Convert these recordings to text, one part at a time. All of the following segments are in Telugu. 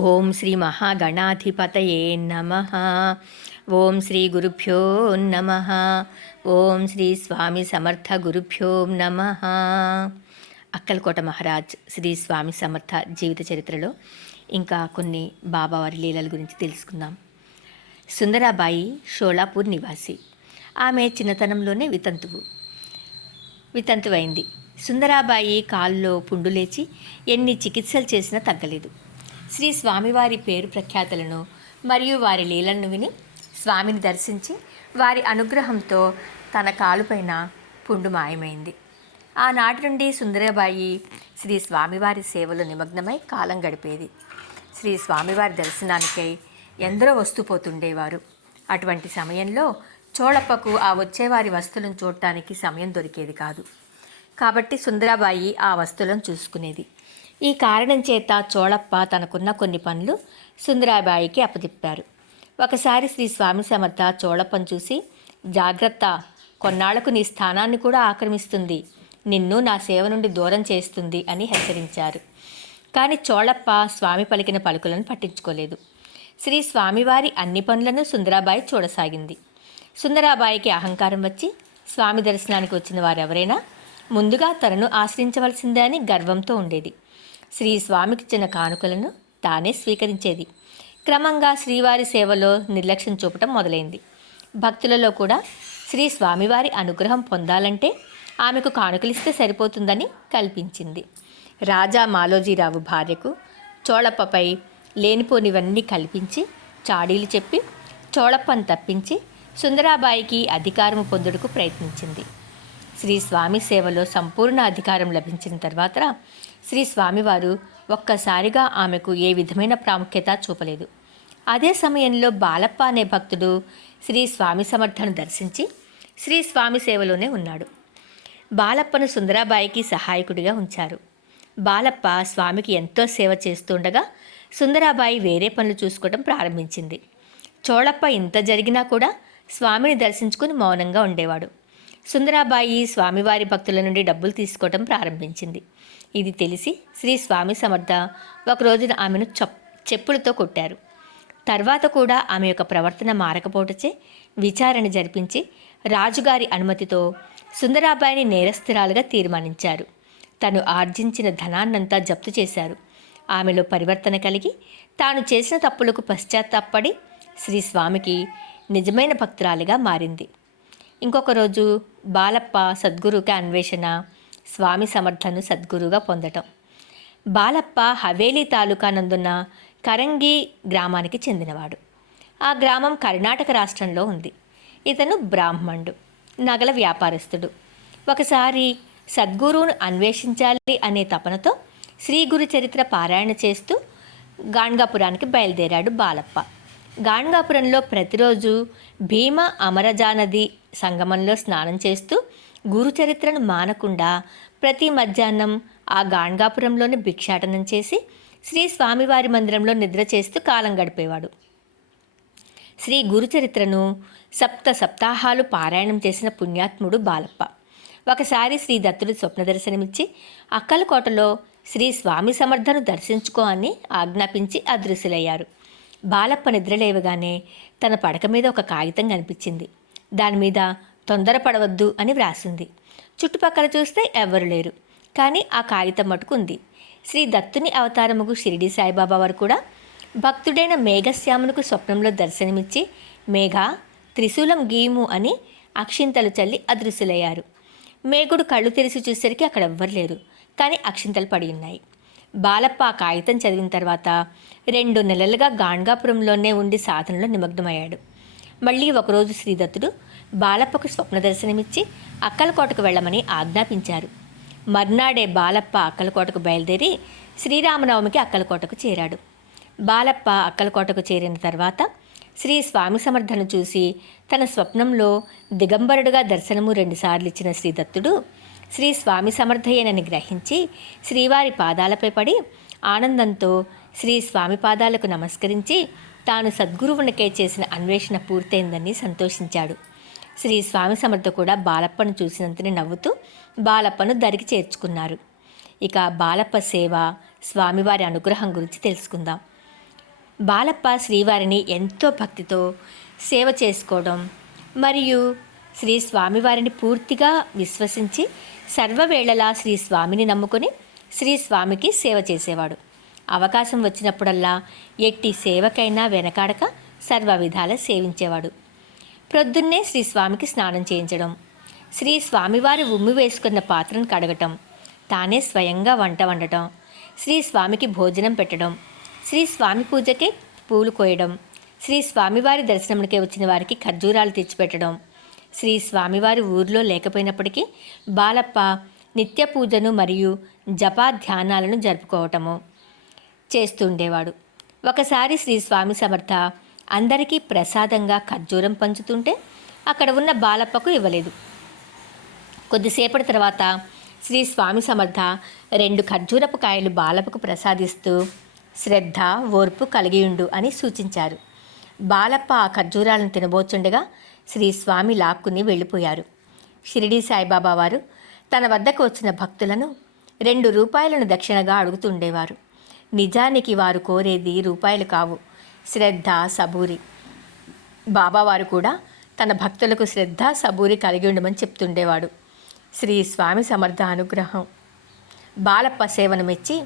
ఓం శ్రీ మహాగణాధిపతయే నమ. ఓం శ్రీ గురుభ్యో నమ. ఓం శ్రీ స్వామి సమర్థ గురుభ్యో నమ. అక్కలకోట మహారాజ్ శ్రీ స్వామి సమర్థ జీవిత చరిత్రలో ఇంకా కొన్ని బాబావారి లీలల గురించి తెలుసుకుందాం. సుందరాబాయి షోలాపూర్ నివాసి. ఆమె చిన్నతనంలోనే వితంతువు. వితంతువైంది. సుందరాబాయి కాల్లో పుండు లేచి ఎన్ని చికిత్సలు చేసినా తగ్గలేదు. శ్రీ స్వామివారి పేరు ప్రఖ్యాతులను మరియు వారి లీలలను విని స్వామిని దర్శించి వారి అనుగ్రహంతో తన కాలుపైన పుండు మాయమైంది. ఆనాటి నుండి సుందరబాయి శ్రీ స్వామివారి సేవలో నిమగ్నమై కాలం గడిపేది. శ్రీ స్వామివారి దర్శనానికై ఎందరో వస్తుపోతుండేవారు అటువంటి సమయంలో చోళప్పకు ఆ వచ్చేవారి వస్తువులను చూడటానికి సమయం దొరికేది కాదు. కాబట్టి సుందరాబాయి ఆ వస్తువులను చూసుకునేది. ఈ కారణం చేత చోళప్ప తనకున్న కొన్ని పనులు సుందరాబాయికి అప్పదిప్పారు ఒకసారి శ్రీ స్వామి సమర్థ చోళప్పను చూసి జాగ్రత్త కొన్నాళ్ళకు నీ స్థానాన్ని కూడా ఆక్రమిస్తుంది. నిన్ను నా సేవ నుండి దూరం చేస్తుంది అని హెచ్చరించారు. కానీ చోళప్ప స్వామి పలికిన పలుకులను పట్టించుకోలేదు. శ్రీ స్వామివారి అన్ని పనులను సుందరాబాయి చూడసాగింది. సుందరాబాయికి అహంకారం వచ్చి స్వామి దర్శనానికి వచ్చిన వారెవరైనా ముందుగా తనను ఆశ్రయించవలసిందే అని గర్వంతో ఉండేది. శ్రీ స్వామికిచ్చిన కానుకలను తానే స్వీకరించేది. క్రమంగా శ్రీవారి సేవలో నిర్లక్ష్యం చూపటం మొదలైంది. భక్తులలో కూడా శ్రీ స్వామివారి అనుగ్రహం పొందాలంటే ఆమెకు కానుకలిస్తే సరిపోతుందని కల్పించింది. రాజా మాలోజీరావు భార్యకు చోళప్పపై లేనిపోనివన్నీ కల్పించి చాడీలు చెప్పి చోళప్పను తప్పించి సుందరాబాయికి అధికారము పొందుటకు ప్రయత్నించింది. శ్రీ స్వామి సేవలో సంపూర్ణ అధికారం లభించిన తర్వాత శ్రీ స్వామివారు ఒక్కసారిగా ఆమెకు ఏ విధమైన ప్రాముఖ్యత చూపలేదు. అదే సమయంలో బాలప్ప అనే భక్తుడు శ్రీ స్వామి సమర్థను దర్శించి శ్రీ స్వామి సేవలోనే ఉన్నాడు. బాలప్పను సుందరాబాయికి సహాయకుడిగా ఉంచారు. బాలప్ప స్వామికి ఎంతో సేవ చేస్తుండగా సుందరాబాయి వేరే పనులు చూసుకోవడం ప్రారంభించింది. చోళప్ప ఇంత జరిగినా కూడా స్వామిని దర్శించుకుని మౌనంగా ఉండేవాడు. సుందరాబాయి స్వామివారి భక్తుల నుండి డబ్బులు తీసుకోవడం ప్రారంభించింది. ఇది తెలిసి శ్రీ స్వామి సమర్థ ఒక రోజున ఆమెను చెప్ చెప్పులతో కొట్టారు. తర్వాత కూడా ఆమె యొక్క ప్రవర్తన మారకపోవటచే విచారణ జరిపించి రాజుగారి అనుమతితో సుందరాబాయిని నేరస్తురాలుగా తీర్మానించారు. తను ఆర్జించిన ధనాన్నంతా జప్తు చేశారు. ఆమెలో పరివర్తన కలిగి తాను చేసిన తప్పులకు పశ్చాత్తాపడి శ్రీ స్వామికి నిజమైన భక్తురాలిగా మారింది. ఇంకొక రోజు బాలప్ప సద్గురుకి అన్వేషణ స్వామి సమర్థను సద్గురుగా పొందటం. బాలప్ప హవేలీ తాలూకా నందున్న కరంగి గ్రామానికి చెందినవాడు. ఆ గ్రామం కర్ణాటక రాష్ట్రంలో ఉంది. ఇతను బ్రాహ్మణుడు నగల వ్యాపారస్తుడు. ఒకసారి సద్గురువును అన్వేషించాలి అనే తపనతో శ్రీ గురు చరిత్ర పారాయణ చేస్తూ గాణ్గాపురానికి బయలుదేరాడు బాలప్ప. గాణగాపురంలో ప్రతిరోజు భీమ అమరజానది సంగమంలో స్నానం చేస్తూ గురు చరిత్రను మానకుండా ప్రతి మధ్యాహ్నం ఆ గాణగాపురంలోని భిక్షాటనం చేసి శ్రీ స్వామివారి మందిరంలో నిద్ర చేస్తూ కాలం గడిపేవాడు. శ్రీ గురుచరిత్రను సప్త సప్తాహాలు పారాయణం చేసిన పుణ్యాత్ముడు బాలప్ప. ఒకసారి శ్రీ దత్తుడు స్వప్న దర్శనమిచ్చి అక్కలకోటలో శ్రీ స్వామి సమర్థను దర్శించుకో అని ఆజ్ఞాపించి అదృశ్యులయ్యారు బాలప్ప నిద్రలేవగానే తన పడక మీద ఒక కాగితం కనిపించింది. దాని మీద తొందరపడవద్దు అని వ్రాసింది. చుట్టుపక్కల చూస్తే ఎవ్వరు లేరు. కానీ ఆ కాగితం మటుకుంది. శ్రీ దత్తుని అవతారముకు షిరిడి సాయిబాబా వారు కూడా భక్తుడైన మేఘశ్యామునకు స్వప్నంలో దర్శనమిచ్చి మేఘ త్రిశూలం గీము అని అక్షింతలు చల్లి అదృశ్యులయ్యారు మేఘుడు కళ్ళు తెరిచి చూసేసరికి అక్కడ ఎవ్వరు లేరు. కానీ అక్షింతలు పడి ఉన్నాయి. బాలప్ప ఆ కాగితం చదివిన తర్వాత రెండు నెలలుగా గాణ్గాపురంలోనే ఉండి సాధనలో నిమగ్నమయ్యాడు. మళ్ళీ ఒకరోజు శ్రీదత్తుడు బాలప్పకు స్వప్న దర్శనమిచ్చి అక్కలకోటకు వెళ్ళమని ఆజ్ఞాపించారు. మర్నాడే బాలప్ప అక్కలకోటకు బయలుదేరి శ్రీరామనవమికి అక్కలకోటకు చేరాడు. బాలప్ప అక్కలకోటకు చేరిన తర్వాత శ్రీ స్వామి సమర్థను చూసి తన స్వప్నంలో దిగంబరుడుగా దర్శనము రెండుసార్లు ఇచ్చిన శ్రీదత్తుడు శ్రీ స్వామి సమర్థయ్యనని గ్రహించి శ్రీవారి పాదాలపై పడి ఆనందంతో శ్రీ స్వామి పాదాలకు నమస్కరించి తాను సద్గురువునికై చేసిన అన్వేషణ పూర్తయిందని సంతోషించాడు. శ్రీ స్వామి సమర్థ కూడా బాలప్పను చూసినంతని నవ్వుతూ బాలప్పను దరికి చేర్చుకున్నారు. ఇక బాలప్ప సేవ స్వామివారి అనుగ్రహం గురించి తెలుసుకుందాం. బాలప్ప శ్రీవారిని ఎంతో భక్తితో సేవ చేసుకోవడం మరియు శ్రీ స్వామివారిని పూర్తిగా విశ్వసించి సర్వవేళలా శ్రీ స్వామిని నమ్ముకొని శ్రీ స్వామికి సేవ చేసేవాడు. అవకాశం వచ్చినప్పుడల్లా ఎట్టి సేవకైనా వెనకాడక సర్వ విధాల సేవించేవాడు. ప్రొద్దున్నే శ్రీ స్వామికి స్నానం చేయించడం శ్రీ స్వామివారి ఉమ్మి వేసుకున్న పాత్రను కడగటం తానే స్వయంగా వంట వండటం శ్రీ స్వామికి భోజనం పెట్టడం శ్రీ స్వామి పూజకి పూలు కోయడం శ్రీ స్వామివారి దర్శనమునికే వచ్చిన వారికి ఖర్జూరాలు తెచ్చిపెట్టడం శ్రీ స్వామివారి ఊరిలో లేకపోయినప్పటికీ బాలప్ప నిత్య పూజను మరియు జపా ధ్యానాలను జరుపుకోవటము చేస్తుండేవాడు. ఒకసారి శ్రీ స్వామి సమర్థ అందరికీ ప్రసాదంగా ఖర్జూరం పంచుతుంటే అక్కడ ఉన్న బాలప్పకు ఇవ్వలేదు. కొద్దిసేపటి తర్వాత శ్రీ స్వామి సమర్థ రెండు ఖర్జూరపు కాయలు బాలప్పకు ప్రసాదిస్తూ శ్రద్ధ ఓర్పు కలిగియుండు అని సూచించారు. బాలప్ప ఆ ఖర్జూరాలను తినబోచుండగా శ్రీ స్వామి లాక్కుని వెళ్ళిపోయారు. షిరిడి సాయిబాబా వారు తన వద్దకు వచ్చిన భక్తులను రెండు రూపాయలను దక్షిణగా అడుగుతుండేవారు. నిజానికి వారు కోరేది రూపాయలు కావు శ్రద్ధ సబూరి. బాబావారు కూడా తన భక్తులకు శ్రద్ధ సబూరి కలిగి ఉండమని చెప్తుండేవాడు. శ్రీ స్వామి సమర్థ అనుగ్రహం. బాలప్ప సేవను మెచ్చి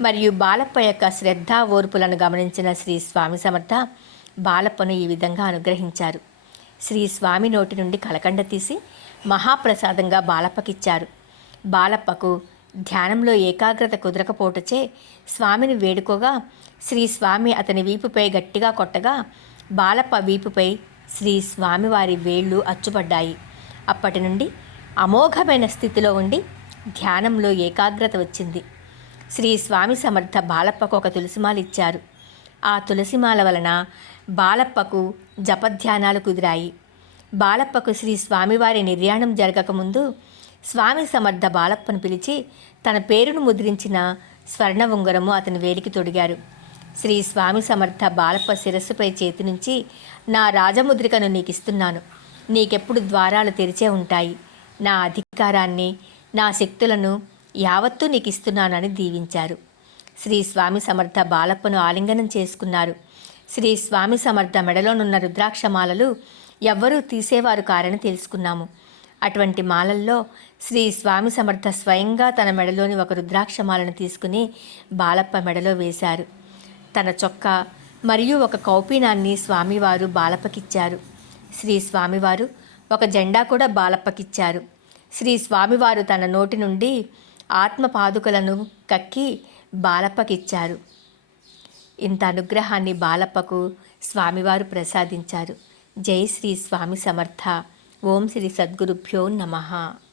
మరియు బాలప్ప యొక్క శ్రద్ధ ఓర్పులను గమనించిన శ్రీ స్వామి సమర్థ బాలప్పను ఈ విధంగా అనుగ్రహించారు. శ్రీ స్వామి నోటి నుండి కలకండ తీసి మహాప్రసాదంగా బాలప్పకిచ్చారు. బాలప్పకు ధ్యానంలో ఏకాగ్రత కుదరకపోవటచే స్వామిని వేడుకోగా శ్రీ స్వామి అతని వీపుపై గట్టిగా కొట్టగా బాలప్ప వీపుపై శ్రీ స్వామివారి వేళ్ళు అచ్చుపడ్డాయి. అప్పటి నుండి అమోఘమైన స్థితిలో ఉండి ధ్యానంలో ఏకాగ్రత వచ్చింది. శ్రీ స్వామి సమర్థ బాలప్పకు ఒక తులసిమాలిచ్చారు. ఆ తులసిమాల వలన బాలప్పకు జపధ్యానాలు కుదిరాయి. బాలప్పకు శ్రీ స్వామివారి నిర్యాణం జరగకముందు స్వామి సమర్థ బాలప్పను పిలిచి తన పేరును ముద్రించిన స్వర్ణ ఉంగరము అతని వేలికి తొడిగారు. శ్రీ స్వామి సమర్థ బాలప్ప శిరస్సుపై చేతి నుంచి నా రాజముద్రికను నీకు ఇస్తున్నాను నీకెప్పుడు ద్వారాలు తెరిచే ఉంటాయి. నా అధికారాన్ని నా శక్తులను యావత్తూ నీకు ఇస్తున్నానని దీవించారు. శ్రీ స్వామి సమర్థ బాలప్పను ఆలింగనం చేసుకున్నారు. శ్రీ స్వామి సమర్థ మెడలోనున్న రుద్రాక్షమాలలు ఎవ్వరూ తీసేవారు కారని తెలుసుకున్నాము. అటువంటి మాలల్లో శ్రీ స్వామి సమర్థ స్వయంగా తన మెడలోని ఒక రుద్రాక్షమాలను తీసుకుని బాలప్ప మెడలో వేశారు. తన చొక్కా మరియు ఒక కౌపీనాన్ని స్వామివారు బాలప్పకిచ్చారు. శ్రీ స్వామివారు ఒక జెండా కూడా బాలప్పకిచ్చారు. శ్రీ స్వామివారు తన నోటి నుండి ఆత్మ పాదుకలను కక్కి బాలప్పకిచ్చారు. ఇంత అనుగ్రహాన్ని బాలప్పకు స్వామివారు ప్రసాదించారు. జై శ్రీ స్వామి సమర్థ. ఓం శ్రీ సద్గురుభ్యో నమః.